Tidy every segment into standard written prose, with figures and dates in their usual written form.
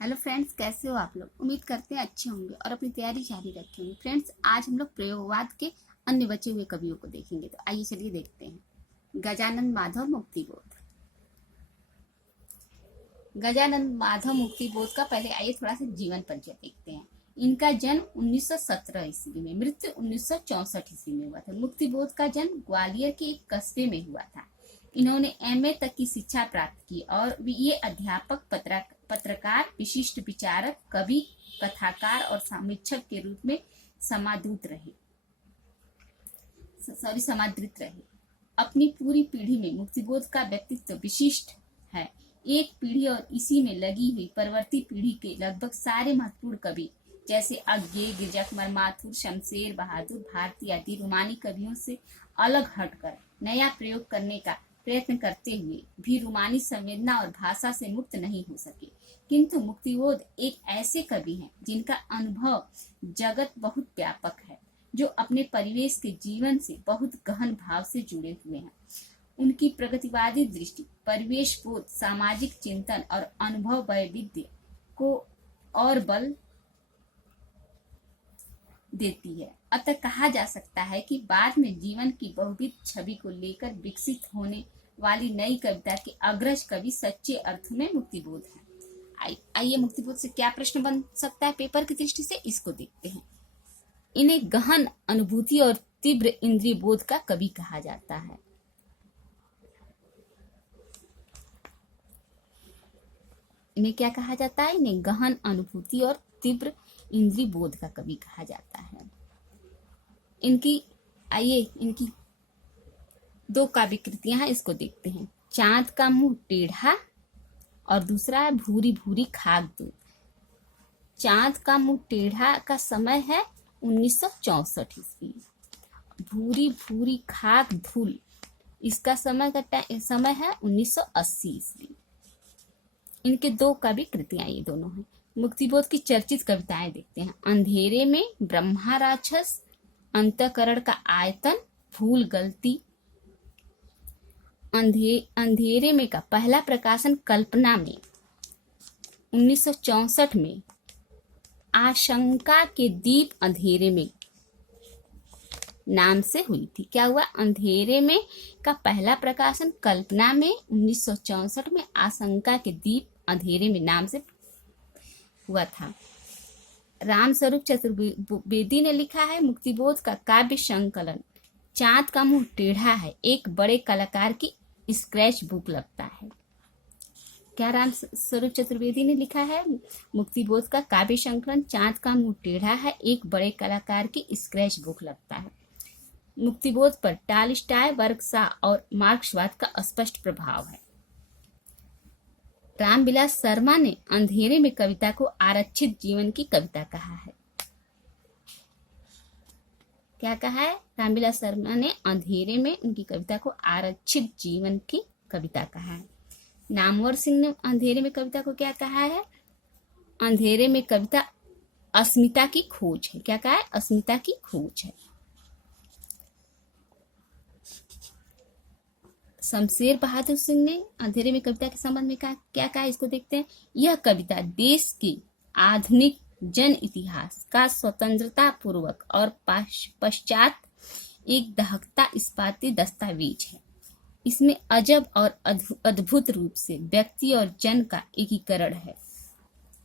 Hello friends, कैसे हो आप लोग। उम्मीद करते हैं अच्छे होंगे और अपनी तैयारी जारी रखेंगे। फ्रेंड्स, आज हम लोग प्रयोगवाद के अन्य बचे हुए कवियों को देखेंगे। तो आइए चलिए देखते हैं। गजानन माधव मुक्तिबोध। गजानन माधव मुक्तिबोध का पहले आइए थोड़ा सा जीवन परिचय देखते हैं। इनका जन्म 1917 ईस्वी में, मृत्यु 1964 ईस्वी में हुआ था। मुक्तिबोध का जन्म ग्वालियर के एक कस्बे में हुआ था। इन्होंने एमए तक की शिक्षा प्राप्त की और ये अध्यापक, पत्रकार, विशिष्ट विचारक, कवि, कथाकार और समीक्षक के रूप में समादृत रहे। अपनी पूरी पीढ़ी में मुक्तिबोध का व्यक्तित्व विशिष्ट है। एक पीढ़ी और इसी में लगी हुई परवर्ती पीढ़ी के लगभग सारे महत्वपूर्ण कवि जैसे अज्ञे, गिरजा कुमार माथुर, शमशेर बहादुर, भारती आदि रोमानी कवियों से अलग हटकर नया प्रयोग करने का प्रयत्न करते हुए भी रोमानी संवेदना और भाषा से मुक्त नहीं हो सके। किंतु मुक्तिबोध एक ऐसे कवि हैं जिनका अनुभव जगत बहुत व्यापक है, जो अपने परिवेश के जीवन से बहुत गहन भाव से जुड़े हुए हैं। उनकी प्रगतिवादी दृष्टि, परिवेश बोध, सामाजिक चिंतन और अनुभव वैविध्य को और बल देती है। अतः कहा जा सकता है कि बाद में जीवन की बहुविध छवि को लेकर विकसित होने वाली नई कविता के अग्रज कवि सच्चे अर्थ में मुक्तिबोध है। आइए मुक्तिबोध से क्या प्रश्न बन सकता है पेपर की दृष्टि से, इसको देखते हैं। इन्हें गहन अनुभूति और तीव्र इंद्रिय बोध का कवि कहा जाता है। इन्हें क्या कहा जाता है? इन्हें गहन अनुभूति और तीव्र इंद्रिय बोध का कवि कहा जाता है। इनकी दो काव्य कृतियां हैं, इसको देखते हैं। चांद का मुंह टेढ़ा और दूसरा है भूरी भूरी खाक दूध। चांद का मुंह टेढ़ा का समय है 1964 ईस्वी। भूरी भूरी खाक धूल, इसका समय है 1980 ईस्वी। इनके दो काव्य कृतियां ये दोनों हैं। मुक्तिबोध की चर्चित कविताएं देखते हैं। अंधेरे में ब्रह्मा राक्षस, अंतःकरण का आयतन, भूल गलती। अंधेरे में का पहला प्रकाशन कल्पना में 1964 में, आशंका के दीप अंधेरे में नाम से हुई थी। क्या हुआ? अंधेरे में का पहला प्रकाशन कल्पना में 1964 में, आशंका के दीप अंधेरे में नाम से हुआ था। राम स्वरूप चतुर्वेदी ने लिखा है मुक्तिबोध का काव्य संकलन चांद का मुंह टेढ़ा है, एक बड़े कलाकार की स्क्रैच बुक लगता है। क्या राम स्वरूप चतुर्वेदी ने लिखा है? मुक्तिबोध का काव्य संकलन चांद का मुंह टेढ़ा है, एक बड़े कलाकार की स्क्रैच बुक लगता है। मुक्तिबोध पर टॉलस्टॉय, वर्कशॉ और मार्क्सवाद का स्पष्ट प्रभाव है। रामविलास शर्मा ने अंधेरे में कविता को आरक्षित जीवन की कविता कहा है। क्या कहा है? रामविलास शर्मा ने अंधेरे में उनकी कविता को आरक्षित जीवन की कविता कहा है। नामवर सिंह ने अंधेरे में कविता को क्या कहा है? अंधेरे में कविता अस्मिता की खोज है। क्या कहा है? अस्मिता की खोज है। शमशेर बहादुर सिंह ने अंधेरे में कविता के संबंध में क्या कहा? इसको देखते हैं। यह कविता देश के आधुनिक जन इतिहास का स्वतंत्रता पूर्वक और पश्चात एक दहकता इस्पाती दस्तावेज है। इसमें अजब और अद्भुत रूप से व्यक्ति और जन का एकीकरण है।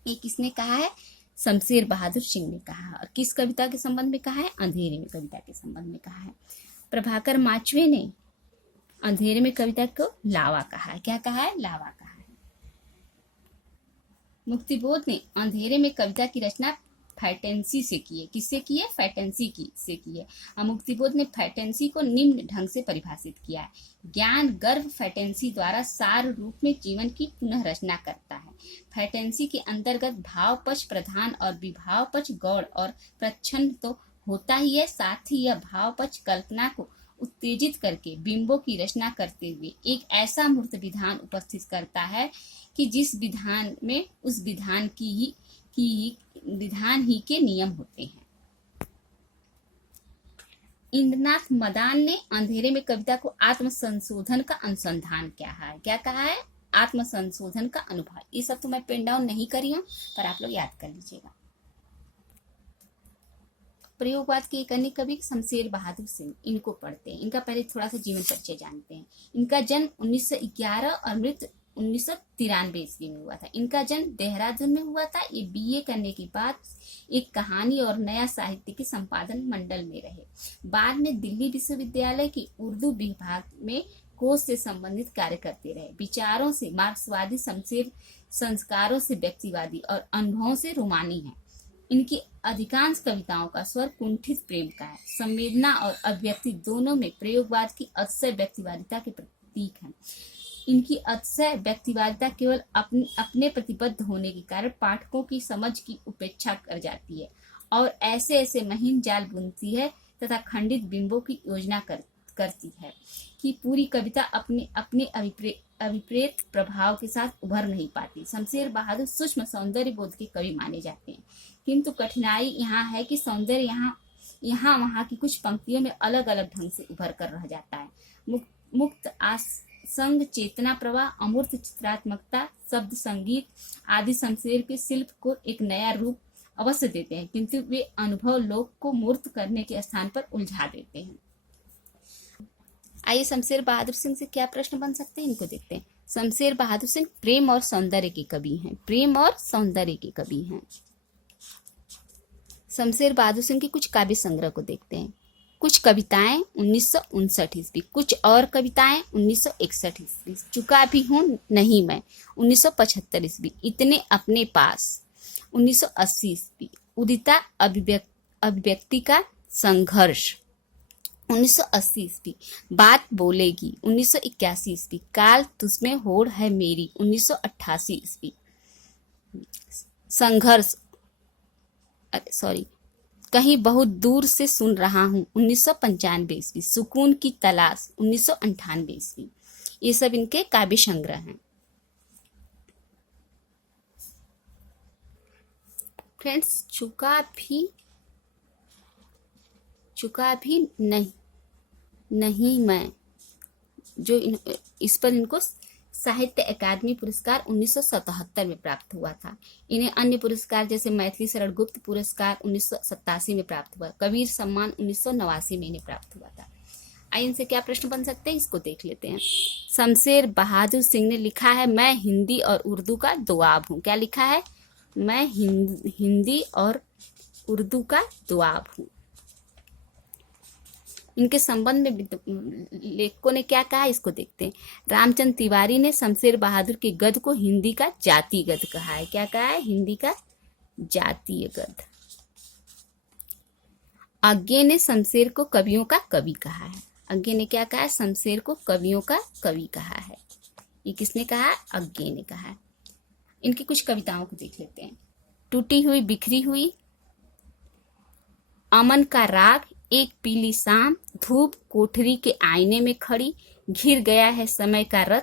ये किसने कहा है? शमशेर बहादुर सिंह ने कहा। और किस कविता के संबंध में कहा है? अंधेरे में कविता के संबंध में कहा है। प्रभाकर माचवे ने अंधेरे में कविता को लावा कहा है। क्या कहा है? लावा कहा है। मुक्तिबोध ने अंधेरे में कविता की रचना फैंटेसी से की है। किससे की है? फैंटेसी से की है। और मुक्तिबोध ने फैंटेसी को निम्न ढंग से परिभाषित किया है। ज्ञान गर्भ फैंटेसी द्वारा सार रूप में जीवन की पुनः रचना करता है। फैंटेसी के अंतर्गत भाव पक्ष प्रधान और विभाव पक्ष गौण और प्रच्छन्न तो होता ही है, साथ ही यह भाव पक्ष कल्पना को उत्तेजित करके बिंबों की रचना करते हुए एक ऐसा मूर्त विधान उपस्थित करता है कि जिस विधान में उस विधान ही के नियम होते हैं। इंद्रनाथ मदान ने अंधेरे में कविता को आत्म संशोधन का अनुसंधान किया है। क्या कहा है? आत्म संशोधन का अनुभव। ये सब तो मैं पेन डाउन नहीं करी हूँ, पर आप लोग याद कर लीजिएगा। प्रयोगवाद के एक अन्य कवि शमशेर बहादुर सिंह, इनको पढ़ते हैं। इनका पहले थोड़ा सा जीवन परिचय जानते हैं। इनका जन्म 1911 और मृत्यु 1993 ईस्वी में हुआ था। इनका जन्म देहरादून में हुआ था। ये बीए करने के बाद एक कहानी और नया साहित्य के संपादन मंडल में रहे। बाद में दिल्ली विश्वविद्यालय की उर्दू विभाग में कोश से संबंधित कार्य करते रहे। विचारों से मार्क्सवादी, शमशेर संस्कारों से व्यक्तिवादी और अनुभवों से रोमानी है। इनकी अधिकांश कविताओं का स्वर कुंठित प्रेम का है। संवेदना और अभिव्यक्ति दोनों में प्रयोगवाद की अतिशय व्यक्तिवादिता के प्रतीक है। इनकी अतिशय व्यक्तिवादिता केवल अपने प्रतिबद्ध होने के कारण पाठकों की समझ की उपेक्षा कर जाती है और ऐसे ऐसे महीन जाल बुनती है तथा खंडित बिंबों की योजना करती है कि पूरी कविता अपने अभिप्रेत प्रभाव के साथ उभर नहीं पाती। शमशेर बहादुर सूक्ष्म सौंदर्य बोध के कवि माने जाते हैं, किंतु कठिनाई यहाँ है कि सौंदर्य यहाँ वहाँ की कुछ पंक्तियों में अलग अलग ढंग से उभर कर रह जाता है। मुक्त आसंग चेतना प्रवाह, अमूर्त चित्रात्मकता, शब्द संगीत आदि शमशेर के शिल्प को एक नया रूप अवश्य देते हैं, किंतु वे अनुभव लोक को मूर्त करने के स्थान पर उलझा देते हैं। आइए शमशेर बहादुर सिंह से क्या प्रश्न बन सकते हैं, इनको देखते हैं। शमशेर बहादुर सिंह प्रेम और सौंदर्य के कवि हैं। प्रेम और सौंदर्य के कवि हैं। शमशेर बहादुर सिंह के कुछ काव्य संग्रह को देखते हैं। कुछ कविताएं 1959 ईस्वी, कुछ और कविताएं 1961 ईस्वी, चुका भी हूं नहीं मैं 1975 ईस्वी, इतने अपने पास 1980 ईस्वी, उदिता अभिव्यक्ति का संघर्ष 1980 ईस्वी, बात बोलेगी 1981 ईस्वी, काल तुझमें होड़ है मेरी 1988 ईस्वी, संघर्ष कहीं बहुत दूर से सुन रहा हूँ 1995 ईस्वी, सुकून की तलाश 1998 ईस्वी। ये सब इनके काव्य संग्रह हैं। फ्रेंड्स, चुका भी नहीं मैं, जो इस पर इनको साहित्य अकादमी पुरस्कार 1977 में प्राप्त हुआ था। इन्हें अन्य पुरस्कार जैसे मैथिली शरण गुप्त पुरस्कार 1987 में प्राप्त हुआ, कबीर सम्मान 1989 में इन्हें प्राप्त हुआ था। आइए इनसे क्या प्रश्न बन सकते हैं, इसको देख लेते हैं। शमशेर बहादुर सिंह ने लिखा है, मैं हिंदी और उर्दू का दुआब हूँ। क्या लिखा है? मैं हिंदी और उर्दू का दुआब हूँ। इनके संबंध में लेखकों ने क्या कहा, इसको देखते हैं। रामचंद्र तिवारी ने शमशेर बहादुर के गद्य को हिंदी का जातीय गद्य कहा है। क्या कहा है? हिंदी का जातीय गद्य। आज्ञे ने शमशेर को कवियों का कवि कहा है। आज्ञे ने क्या कहा है? शमशेर को कवियों का कवि कहा है। ये किसने कहा? आज्ञे ने कहा है। इनकी कुछ कविताओं को देख लेते हैं। टूटी हुई बिखरी हुई, अमन का राग, एक पीली शाम, धूप कोठरी के आईने में खड़ी, घिर गया है समय का रथ,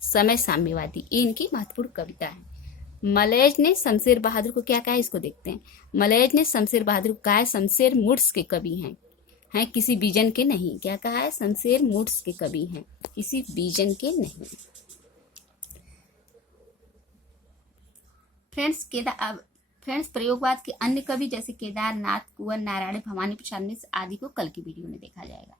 समय साम्यवादी। ये इनकी महत्वपूर्ण कविता है। मलयज ने शमशेर बहादुर को क्या कहा है, इसको देखते हैं। मलयज ने शमशेर बहादुर को कहा है, शमशेर मूड्स के कवि हैं किसी बीजन के नहीं। क्या कहा है? शमशेर मूड्स के कवि हैं, किसी बीजन के नहीं। फ्रेंड्स, प्रयोगवाद के अन्य कवि जैसे केदारनाथ, कुंवर नारायण, भवानी प्रसाद मिश्र आदि को कल की वीडियो में देखा जाएगा।